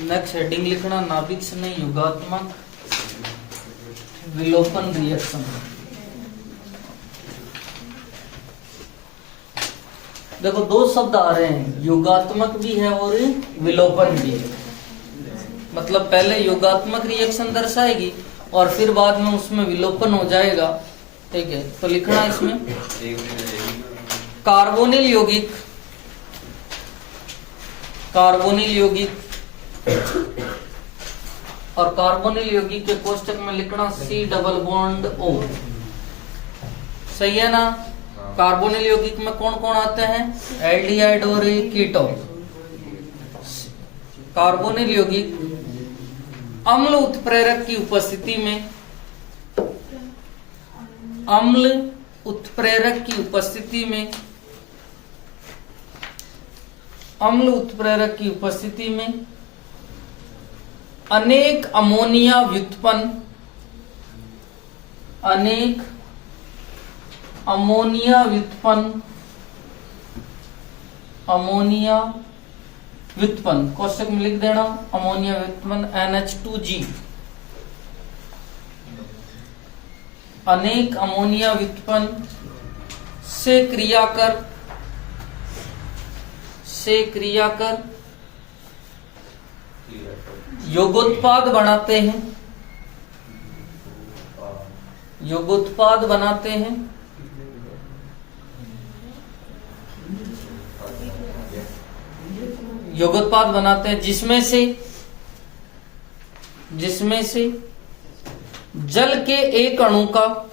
Next heading लिखना नाभिक से नहीं योगात्मक विलोपन रिएक्शन। देखो दो शब्द आ रहे हैं, योगात्मक भी है और विलोपन भी है। मतलब पहले योगात्मक रिएक्शन दर्शाएगी और फिर बाद में उसमें विलोपन हो जाएगा। ठीक है, तो लिखना इसमें कार्बोनिल यौगिक, कार्बोनिल यौगिक और कार्बोनिल यौगिक के कोष्टक में लिखना C डबल बॉन्ड O। सही है ना। कार्बोनिल यौगिक में कौन कौन आते हैं, एल्डिहाइड और कीटोन। कार्बोनिल यौगिक अम्ल उत्प्रेरक की उपस्थिति में, अम्ल उत्प्रेरक की उपस्थिति में, अम्ल उत्प्रेरक की उपस्थिति में अनेक अमोनिया व्युत्पन्न, अनेक अमोनिया व्युत्पन्न, अमोनिया व्युत्पन्न कोष्टक में लिख देना अमोनिया व्युत्पन्न NH2G, अनेक अमोनिया व्युत्पन्न से क्रिया कर, से क्रिया कर योगोत्पाद बनाते हैं, योगोत्पाद बनाते हैं। योगोत्पाद बनाते हैं जिसमें से, जिसमें से जल के एक अणु का,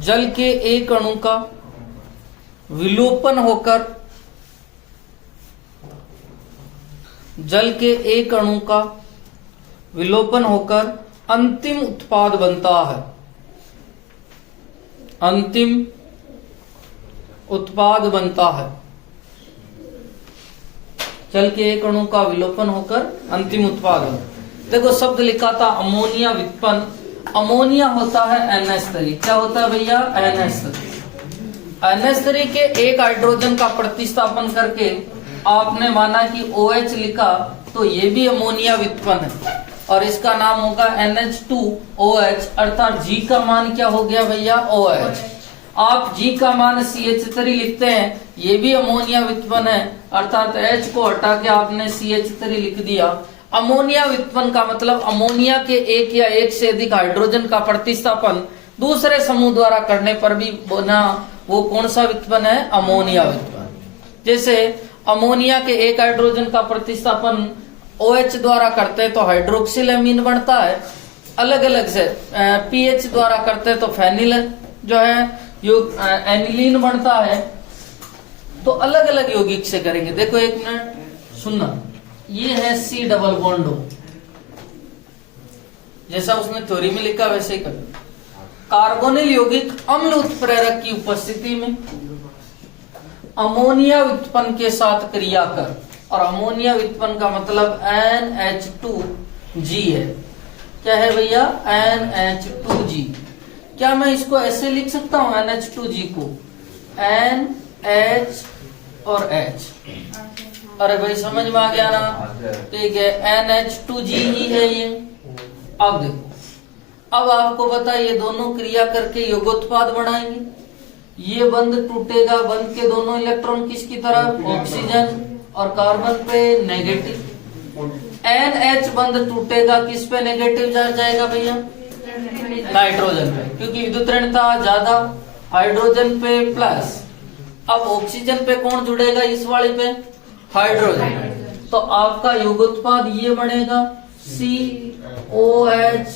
जल के एक अणु का विलोपन होकर, जल के एक अणु का विलोपन होकर अंतिम उत्पाद बनता है, अंतिम उत्पाद बनता है। जल के एक अणु का विलोपन होकर अंतिम उत्पाद। देखो शब्द लिखा था अमोनिया व्युत्पन्न, अमोनिया होता है NH3। क्या होता है भैया, NH3। NH3 के एक हाइड्रोजन का प्रतिस्थापन करके आपने माना कि OH लिखा, तो ये भी अमोनिया व्युत्पन्न है और इसका नाम होगा NH2OH, अर्थात G का मान क्या हो गया भैया, OH। आप G का मान CH3 लिखते हैं, ये भी अमोनिया व्युत्पन्न है, अर्थात H को हटा के आपने CH3 लिख दिया। अमोनिया व्युत्पन्न का मतलब अमोनिया के एक या एक से अधिक हाइड्रोजन का प्रतिस्थापन दूसरे समूह द्वारा करने पर भी बना, वो कौन सा व्युत्पन्न है, अमोनिया व्युत्पन्न। जैसे अमोनिया के एक हाइड्रोजन का प्रतिस्थापन OH द्वारा करते हैं तो हाइड्रोक्सिल एमीन बनता है, अलग अलग से पीएच द्वारा करते हैं तो फेनिल जो है एनिलीन बनता है। तो अलग अलग यौगिक से करेंगे। देखो एक मिनट सुनना, ये है C डबल बॉन्ड O, जैसा उसने थ्योरी में लिखा वैसे ही कर। कार्बोनिल यौगिक अम्ल उत्प्रेरक की उपस्थिति में अमोनिया व्युत्पन्न के साथ क्रिया कर, और अमोनिया व्युत्पन्न का मतलब NH2G है। क्या है भैया, NH2G। क्या मैं इसको ऐसे लिख सकता हूं NH2G को, NH और H? अरे भाई समझ में आ गया ना, ठीक है, NH2G ही है ये। अब देखो, अब आपको पता है ये दोनों क्रिया करके योगोत्पाद बनाएंगे। ये बंद टूटेगा, बंद के दोनों इलेक्ट्रॉन किसकी तरफ, ऑक्सीजन, और कार्बन पे नेगेटिव। NH बंद टूटेगा, किस पे नेगेटिव चार्ज जाएगा भैया, नाइट्रोजन पे, क्योंकि विद्युत ऋणता ज्यादा, हाइड्रोजन पे प्लस। अब ऑक्सीजन पे कौन जुड़ेगा, इस वाली पे हाइड्रोजन। तो आपका योगोत्पाद ये बनेगा COH,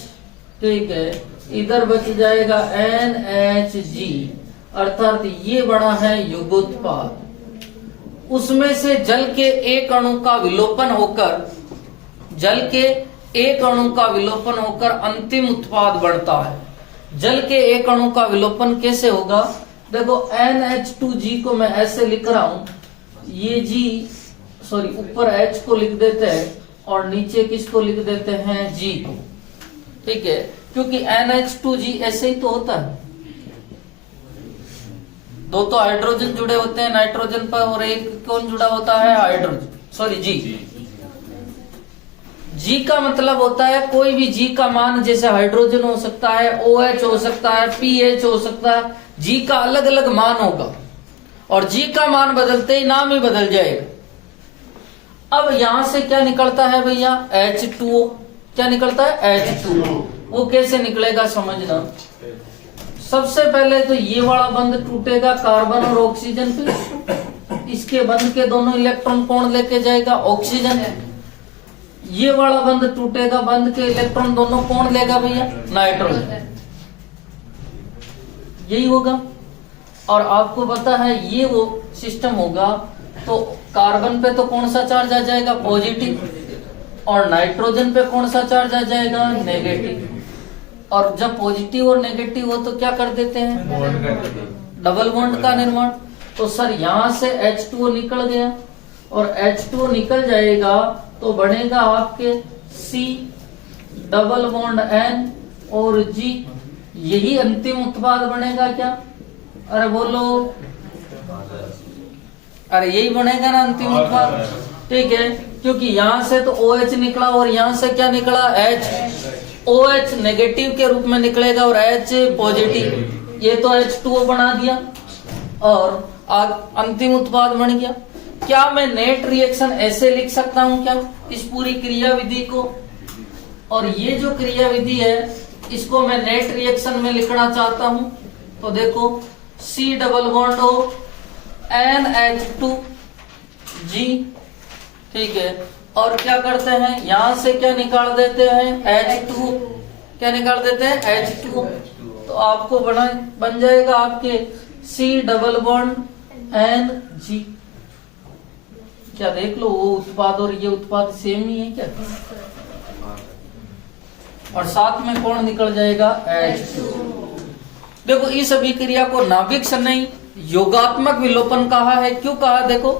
ठीक है, इधर बच जाएगा NHG, अर्थात ये बना है योगोत्पाद। उसमें से जल के एक अणु का विलोपन होकर, जल के एक अणु का विलोपन होकर अंतिम उत्पाद बढ़ता है। जल के एक अणु का विलोपन कैसे होगा, देखो NH2G को मैं ऐसे लिख रहा हूं, ये G सॉरी ऊपर H को लिख देते हैं और नीचे किसको लिख देते हैं, G को। ठीक है, क्योंकि NH2G ऐसे ही तो होता है, दो तो हाइड्रोजन जुड़े होते हैं नाइट्रोजन पर, और एक कौन जुड़ा होता है, हाइड्रोजन, सॉरी जी। जी का मतलब होता है कोई भी जी का मान, जैसे हाइड्रोजन हो सकता है, OH हो सकता है, PH हो सकता है, जी का अलग अलग मान होगा, और जी का मान बदलते ही नाम ही बदल जाएगा। अब यहां से क्या निकलता है भैया, H2O। क्या निकलता है, H2O। वो कैसे निकलेगा समझना। सबसे पहले तो ये वाला बंध टूटेगा कार्बन और ऑक्सीजन पे, इसके बंध के दोनों इलेक्ट्रॉन कौन लेके जाएगा, ऑक्सीजन। ये वाला बंध टूटेगा, बंध के इलेक्ट्रॉन दोनों कौन लेगा भैया, नाइट्रोजन। यही होगा। और आपको पता है ये वो सिस्टम होगा, तो कार्बन पे तो कौन सा चार्ज आ जाएगा, पॉजिटिव, और नाइट्रोजन पे कौन सा चार्ज आ जाएगा, नेगेटिव। और जब पॉजिटिव और नेगेटिव हो तो क्या कर देते हैं, डबल बॉन्ड का निर्माण। तो सर यहां से H2O निकल गया, और H2O निकल जाएगा तो बनेगा आपके C डबल बॉन्ड N और G। यही अंतिम उत्पाद बनेगा क्या, अरे बोलो, अरे यही बनेगा ना अंतिम उत्पाद, ठीक है। क्योंकि यहां से तो OH निकला और यहां से क्या निकला, H। OH नेगेटिव के रूप में निकलेगा और H पॉजिटिव, ये तो H2O बना दिया और अंतिम उत्पाद बन गया। क्या मैं नेट रिएक्शन ऐसे लिख सकता हूं क्या, इस पूरी क्रिया विधि को, और ये जो क्रिया विधि है इसको मैं नेट रिएक्शन में लिखना चाहता हूं, तो देखो C double bond O NH2G, ठीक है। और क्या करते हैं, यहां से क्या निकाल देते हैं, H2, क्या निकाल देते हैं, H2। तो आपको बन जाएगा आपके C डबल बॉन्ड NG। क्या देख लो, वो उत्पाद और ये उत्पाद सेम ही है क्या, और साथ में कौन निकल जाएगा, H2। देखो इस अभिक्रिया को नाभिक नहीं योगात्मक विलोपन कहा है। क्यों कहा, देखो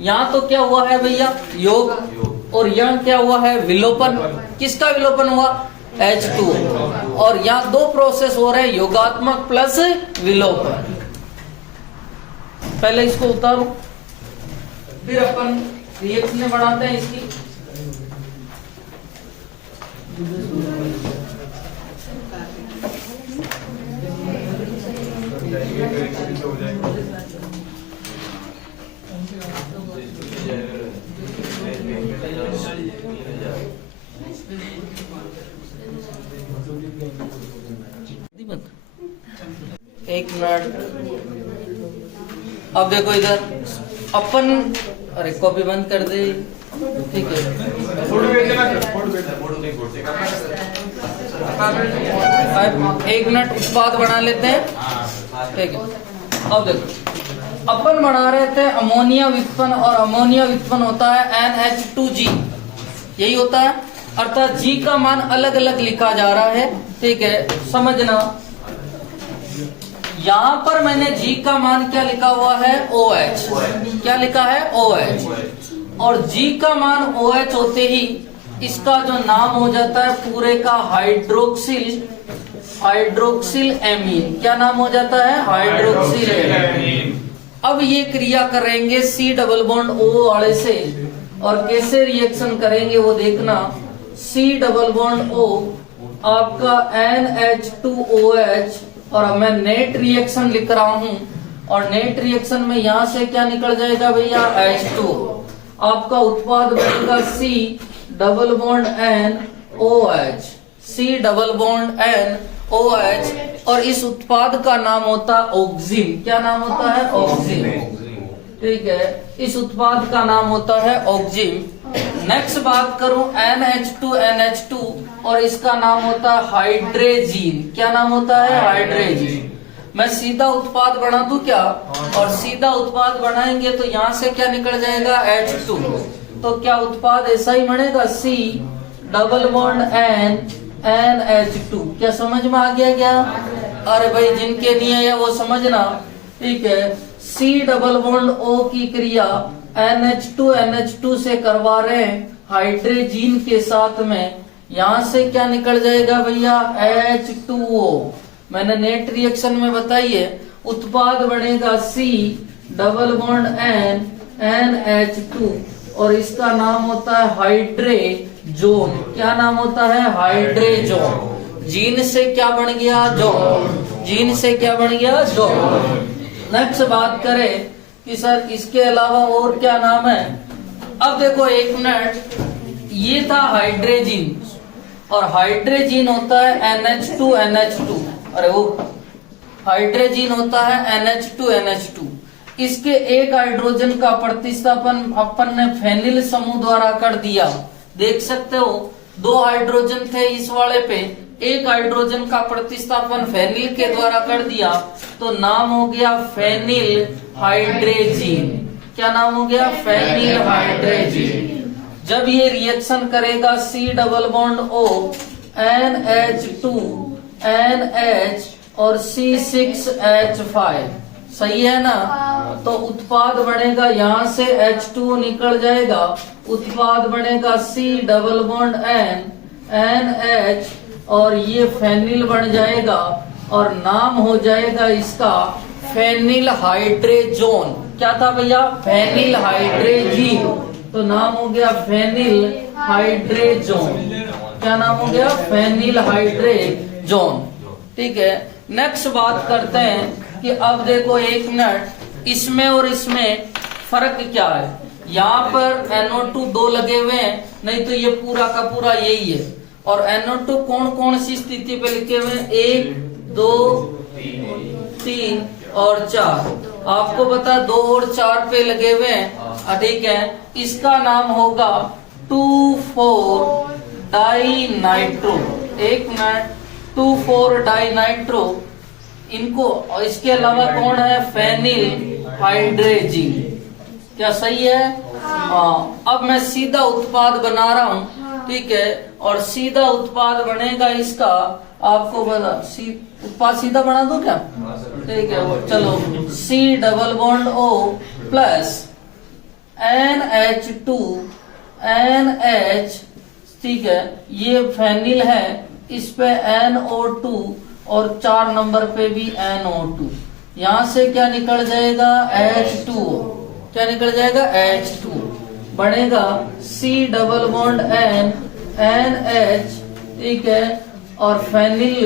यहाँ तो क्या हुआ है भैया, योग, और यहाँ क्या हुआ है, विलोपन। किसका विलोपन हुआ, H2O। और यहाँ दो प्रोसेस हो रहे हैं, योगात्मक प्लस विलोपन। पहले इसको उतारो, फिर अपन रिएक्शन बढ़ाते हैं इसकी। एक मिनट, अब देखो इधर अपन, अरे कॉपी बंद कर दे, ठीक है। एक मिनट उत्पाद बना लेते हैं, ठीक है। अब देखो अपन बना रहे थे अमोनिया व्युत्पन्न, और अमोनिया व्युत्पन्न होता है NH2G, यही होता है। अर्थात G का मान अलग अलग लिखा जा रहा है, ठीक है, समझना। यहां पर मैंने G का मान क्या लिखा हुआ है, OH। क्या लिखा है, OH। और G का मान OH होते ही इसका जो नाम हो जाता है पूरे का हाइड्रोक्सिल एमीन। क्या नाम हो जाता है, हाइड्रोक्सिल एमीन। अब ये क्रिया करेंगे C डबल बॉन्ड O वाले से, और कैसे रिएक्शन करेंगे वो देखना। C डबल बॉन्ड O आपका NH2OH, और मैं नेट रिएक्शन लिख रहा हूं, और नेट रिएक्शन में यहां से क्या निकल जाएगा भैया, H2। आपका उत्पाद बनेगा C double bond NOH, C double bond NOH, और इस उत्पाद का नाम होता है ऑक्सिम। क्या नाम होता है, ऑक्सिम, ठीक है। इस उत्पाद का नाम होता है ऑक्सिम। नेक्स्ट बात करूं NH2NH2, और इसका नाम होता है हाइड्रेजीन। क्या नाम होता है, हाइड्रेजीन। मैं सीधा उत्पाद बना दूं क्या, और सीधा उत्पाद बनाएंगे तो यहाँ से क्या निकल जाएगा, H2। तो क्या उत्पाद ऐसा ही बनेगा, C डबल बॉन्ड NH2। क्या समझ में आ गया क्या, अरे भाई जिनके नहीं है वो समझना, ठीक है। C डबल बॉन्ड O की क्रिया NH2NH2 से करवा रहे हैं हाइड्रोजीन के साथ में, यहां से क्या निकल जाएगा भैया, H2O। मैंने नेट रिएक्शन में बताई है, उत्पाद बनेगा C double bond N NH2 और इसका नाम होता है हाइड्रेजोन। क्या नाम होता है? हाइड्रेजोन। जीन से क्या बन गया? जोन। जीन से क्या बन गया? जोन। नेक्स्ट बात करें कि सर इसके अलावा और क्या नाम है। अब देखो एक मिनट, ये था हाइड्रोजन और हाइड्रोजन होता है NH2 NH2। अरे वो हाइड्रोजन होता है NH2 NH2। इसके एक हाइड्रोजन का प्रतिस्थापन अपन ने फेनिल समूह द्वारा कर दिया। देख सकते हो 2 हाइड्रोजन थे इस वाले पे, एक हाइड्रोजन का प्रतिस्थापन फेनिल के द्वारा कर दिया तो नाम हो गया फेनिल हाइड्रोजन। क्या नाम हो गया? Phenyl hydrogen. जब ये रिएक्शन करेगा C double bond O NH2 NH और C6H5, सही है ना? तो उत्पाद बनेगा, यहाँ से H2 निकल जाएगा, उत्पाद बनेगा C double bond N NH और ये फेनिल बन जाएगा और नाम हो जाएगा इसका फेनिल हाइड्रोजोन। क्या था भैया? Phenyl hydrogen. तो नाम हो गया फेनिल हाइड्रोजोन। क्या नाम हो गया? Phenyl hydrazone. ठीक है, नेक्स्ट बात करते हैं कि अब देखो एक मिनट, इसमें और इसमें फर्क क्या है। यहाँ पर NO2 2 लगे हुए हैं, नहीं तो ये पूरा का पूरा यही है। और NO2 कौन कौन सी स्थिति पे लिखे हुए हैं? 1 2 3 और 4। आपको पता 2 और 4 पे लगे हुए हैं। ठीक है, इसका नाम होगा 2,4 डाइनाइट्रो। एक मिनट, 2,4 डाइनाइट्रो। इनको और इसके अलावा कौन है? Phenyl hydrogen. क्या सही है? हाँ। अब मैं सीधा उत्पाद बना रहा हूँ, ठीक है, और सीधा उत्पाद बनेगा इसका, आपको बता उत्पाद सीधा बना दो क्या? ठीक है, चलो C double bond O plus NH2 NH, ठीक है, ये फेनिल है, इस पे NO2 और 4 नंबर पे भी NO2। यहाँ से क्या निकल जाएगा? H2। क्या निकल जाएगा? H2 बनेगा C double bond N NH, ठीक है, और फेनिल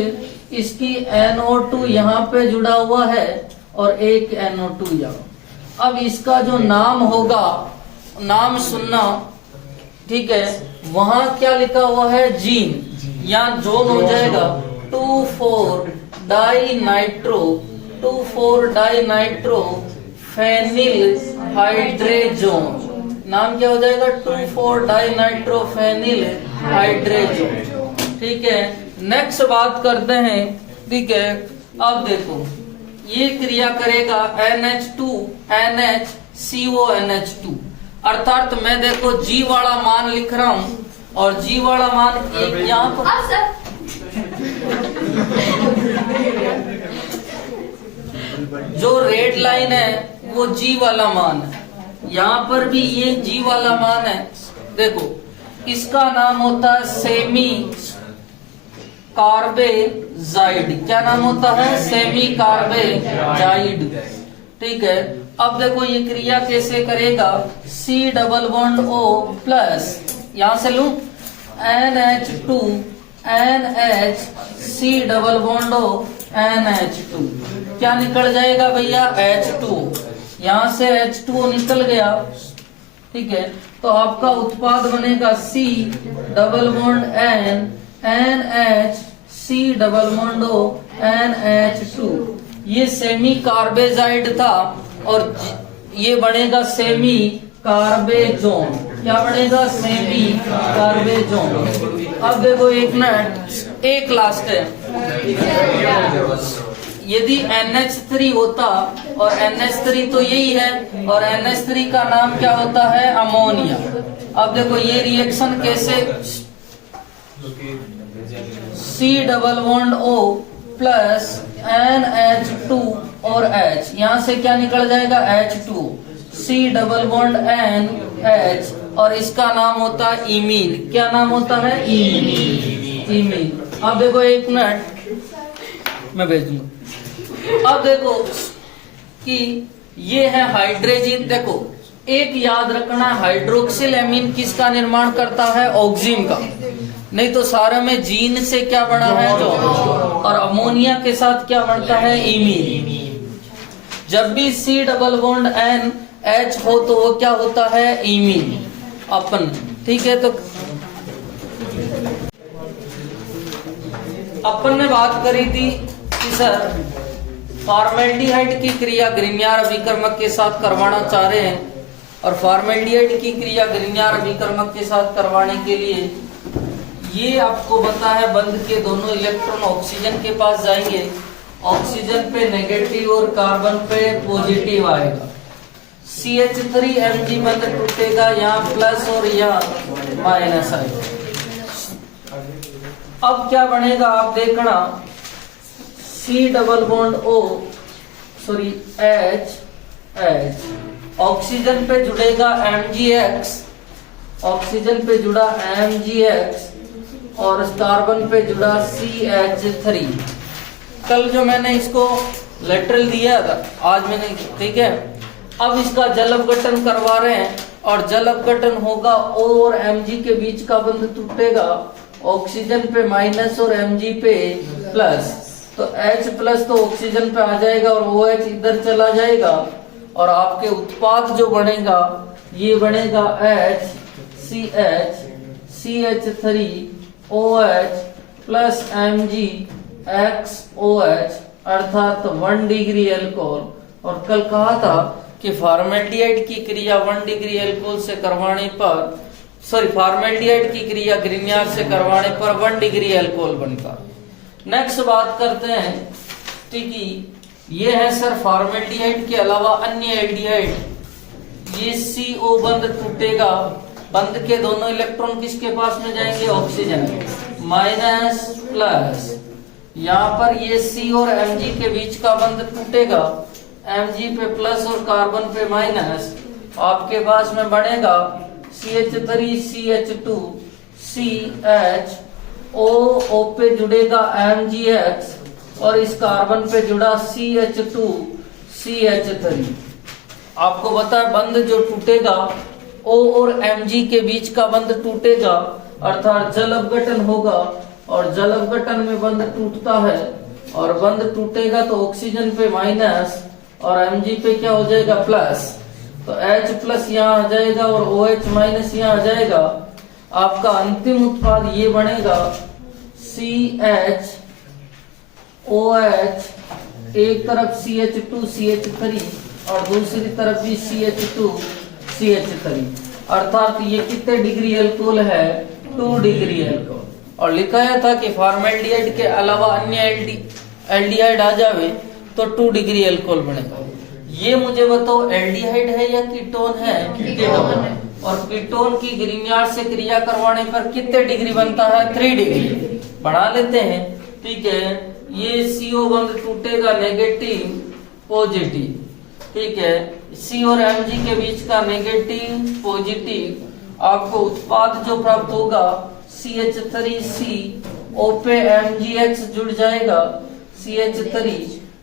इसकी NO2 यहाँ पे जुड़ा हुआ है और एक NO2 यहाँ। अब इसका जो नाम होगा, नाम सुनना, ठीक है, वहां क्या लिखा हुआ है? जीन। यहाँ जोन हो जाएगा 2,4 डाइनाइट्रो, 2,4 डाइनाइट्रो फेनिल हाइड्रोजोन। नाम क्या हो जाएगा? 2,4 डाइनाइट्रो फेनिल हाइड्रोजोन। ठीक है, नेक्स्ट बात करते हैं। ठीक है, अब देखो ये क्रिया करेगा NH2 NH CO NH2, अर्थात मैं देखो G वाला मान लिख रहा हूँ और G वाला मान एक यहाँ पर जो रेड लाइन है वो G वाला मान है, यहाँ पर भी ये G वाला मान है। देखो इसका नाम होता है सेमी कार्बेजाइड। क्या नाम होता है? Semi carbazide. ठीक है, अब देखो ये क्रिया कैसे करेगा? C double bond O plus, यहां से लू NH2 NH C double bond O NH2। क्या निकल जाएगा भैया? H2। यहाँ से H2O निकल गया। ठीक है, तो आपका उत्पाद बनेगा C double bond N NH C double bond O NH2। ये सेमी कार्बेजाइड था और ये बनेगा सेमी कार्बेजोन। क्या बनेगा? Semi carbazone. अब देखो एक मिनट, एक लास्ट है। यदि NH3 होता और NH3 तो यही है और NH3 का नाम क्या होता है? अमोनिया। अब देखो ये रिएक्शन कैसे, C double bond O plus NH2 और H, यहाँ से क्या निकल जाएगा? H2। C double bond N H और इसका नाम होता है इमीन। क्या नाम होता है? इमीन। अब देखो एक मिनट मैं भेज दूंगा। अब देखो कि ये है हाइड्रोजन। देखो एक याद रखना, हाइड्रोक्सिल एमीन किसका निर्माण करता है? ऑक्सीजन का। नहीं तो सारे में जीन से क्या बना है? जो। और अमोनिया के साथ क्या बनता है? इमीन। जब भी C double bond N H हो तो वो क्या होता है? इमीन अपन। ठीक है, तो अपन ने बात करी थी कि सर फॉर्मेल्डिहाइड की क्रिया ग्रिग्नार्ड अभिकर्मक के साथ करवाना चाह रहे हैं, और फॉर्मेल्डिहाइड की क्रिया ग्रिग्नार्ड अभिकर्मक के साथ करवाने के लिए ये आपको पता है बंध के दोनों इलेक्ट्रॉन ऑक्सीजन के पास जाएंगे, ऑक्सीजन पे नेगेटिव और कार्बन पे पॉजिटिव आएगा। CH3 बंध टूटेगा, यहाँ प्लस और यहाँ माइनस आएगा। अब क्या बनेगा आप देखना, C double bond O sorry H oxygen पे जुड़ेगा MgX, ऑक्सीजन पे जुड़ा MgX और कार्बन पे जुड़ा CH3। कल जो मैंने इसको लेटरल दिया था, आज मैंने, ठीक है। अब इसका जल अपघटन करवा रहे हैं, और जल अपघटन होगा O और Mg के बीच का बंध टूटेगा, ऑक्सीजन पे माइनस और Mg पे प्लस, तो H प्लस तो ऑक्सीजन पे आ जाएगा और OH इधर चला जाएगा, और आपके उत्पाद जो बनेगा ये बनेगा HCH CH3 OH plus MgXOH अर्थात 1 डिग्री अल्कोहल। और कल कहा था कि फॉर्मेल्डिहाइड की क्रिया 1 डिग्री अल्कोहल से करवाने पर, सॉरी फॉर्मेल्डिहाइड की क्रिया ग्रिग्नार्ड से करवाने पर 1 डिग्री अल्कोहल बनता। नेक्स्ट बात करते हैं, ठीक है, ये है सर फॉर्मेल्डिहाइड के अलावा अन्य एल्डिहाइड। ये CO बंध टूटेगा, बंध के दोनों इलेक्ट्रॉन किसके पास में जाएंगे? Oxygen, minus plus. यहाँ पर ये C और Mg के बीच का बंध टूटेगा, Mg पे प्लस और कार्बन पे माइनस, आपके पास में बनेगा CH3 CH2 CH O पे जुड़ेगा MgX और इस कार्बन पे जुड़ा CH2 CH3। आपको पता है बंध जो टूटेगा O और Mg के बीच का बंध टूटेगा, अर्थात जल अपघटन होगा, और जल अपघटन में बंध टूटता है, और बंध टूटेगा तो ऑक्सीजन पे माइनस और Mg पे क्या हो जाएगा? प्लस, तो H प्लस यहाँ आ जाएगा और OH माइनस यहाँ आ जाएगा। आपका अंतिम उत्पाद ये बनेगा CH OH, एक तरफ CH2 CH3 और दूसरी तरफ भी CH2 CH3, अर्थात ये कितने डिग्री अल्कोहल है? 2 डिग्री अल्कोहल। और लिखाया था कि फॉर्मेल्डिहाइड के अलावा अन्य एल्डिहाइड आ जावे तो 2 डिग्री अल्कोहल बनेगा। ये मुझे बताओ एल्डिहाइड है या कीटोन है? कीटोन। और कीटोन की ग्रिग्नार्ड से क्रिया करवाने पर कितने डिग्री बनता है? 3 डिग्री। बढ़ा लेते हैं, ठीक है। ये CO बंध टूटेगा, नेगेटिव पॉजिटिव, ठीक है। C और Mg के बीच का नेगेटिव पॉजिटिव, आपको उत्पाद जो प्राप्त होगा CH3C O पे MgX जुड़ जाएगा CH3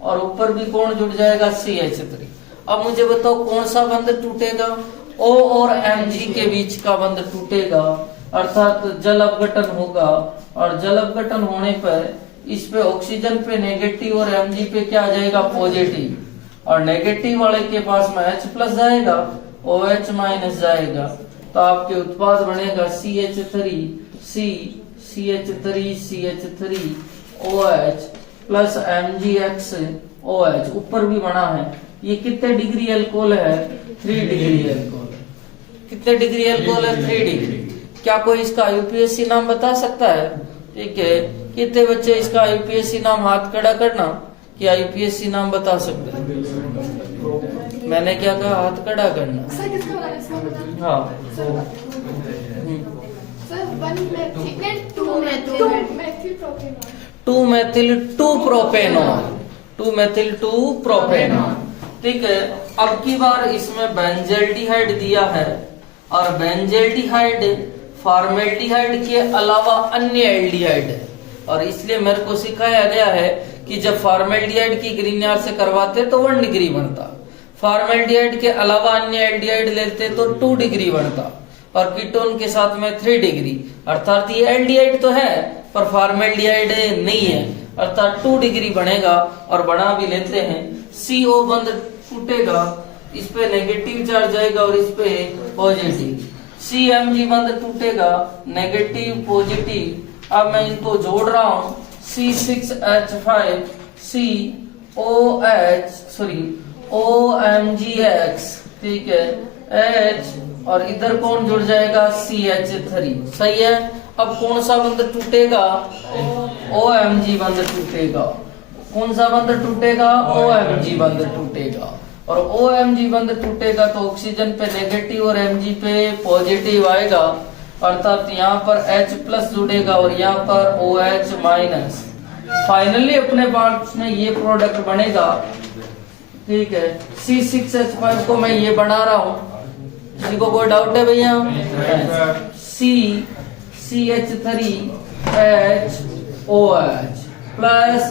और ऊपर भी कौन जुड़ जाएगा? CH3। अब मुझे बताओ कौन सा बंध टूटेगा? O और Mg के बीच का बंध टूटेगा, अर्थात जल अपघटन होगा, और जल अपघटन होने पर इस पे ऑक्सीजन पे नेगेटिव और Mg पे क्या आ जाएगा? पॉजिटिव, और नेगेटिव वाले के पास में H प्लस जाएगा, OH माइनस जाएगा, तो आपके उत्पाद बनेगा CH3C CH3 CH3 OH plus MgX OH, ऊपर भी बना है। ये कितने डिग्री अल्कोहल है? 3 डिग्री अल्कोहल। कितने डिग्री अल्कोहल है? 3 डिग्री। क्या कोई इसका यूपीएससी नाम बता सकता है? ठीक है, कितने बच्चे इसका यूपीएससी नाम हाथ खड़ा करना, क्या यूपीएससी नाम बता सकते हैं? मैंने क्या कहा? हाथ खड़ा करना। हाँ, टू मेथिल टू प्रोपेनॉल, ठीक है। अब की बार इसमें बेंजल्डिहाइड दिया है, और बेंजल्डिहाइड फॉर्मेल्डिहाइड के अलावा अन्य एल्डिहाइड है, और इसलिए मेरे को सिखाया गया है कि जब फॉर्मेल्डिहाइड की ग्रीनहाउस से करवाते तो 1 डिग्री बनता, फॉर्मेल्डिहाइड के अलावा अन्य एल्डिहाइड लेते तो 2 डिग्री बनता, और कीटोन के साथ में 3 डिग्री। अर्थात ये एल्डिहाइड तो है पर फॉर्मेल्डिहाइड नहीं है, अर्थात 2 डिग्री बनेगा। और बना भी लेते हैं, CO बंध टूटेगा, इस पे नेगेटिव चार्ज आएगा और इस पे पॉजिटिव। CMG बंध टूटेगा, नेगेटिव पॉजिटिव। अब मैं इनको जोड़ रहा हूं, C6H5 OMGX, ठीक है, H, और इधर कौन जुड़ जाएगा, CH3, सही है। अब कौन सा बंध टूटेगा, OMG बंध टूटेगा। कौन सा बंध टूटेगा, OMG बंध टूटेगा। और OMG बंध टूटेगा तो ऑक्सीजन पे नेगेटिव और Mg पे पॉजिटिव आएगा, अर्थात यहाँ पर H+ जुड़ेगा और यहाँ पर OH-। फाइनली अपने पास में ये प्रोडक्ट बनेगा, ठीक है। C6H5 को मैं ये बना रहा हूँ, किसी को कोई डाउट है भैया? CH3HOH plus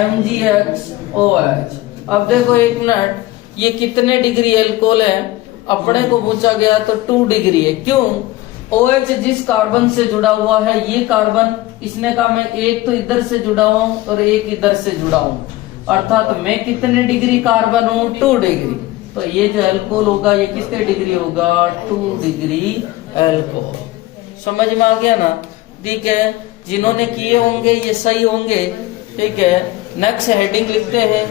MgXOH। अब देखो एक मिनट, ये कितने डिग्री एल्कोहल है? अपने को पूछा गया तो 2 डिग्री है। क्यों? OH जिस कार्बन से जुड़ा हुआ है, ये कार्बन, इसने कहा मैं एक तो इधर से जुड़ा हूं और एक इधर से जुड़ा हूं, अर्थात मैं कितने डिग्री कार्बन हूं, 2 डिग्री। तो ये जो एल्कोहल होगा ये कितने डिग्री होगा, 2 डिग्री एल्कोहल। समझ में आ गया ना? ठीक है, जिन्होंने किए होंगे ये सही होंगे, ठीक है। नेक्स्ट हेडिंग लिखते हैं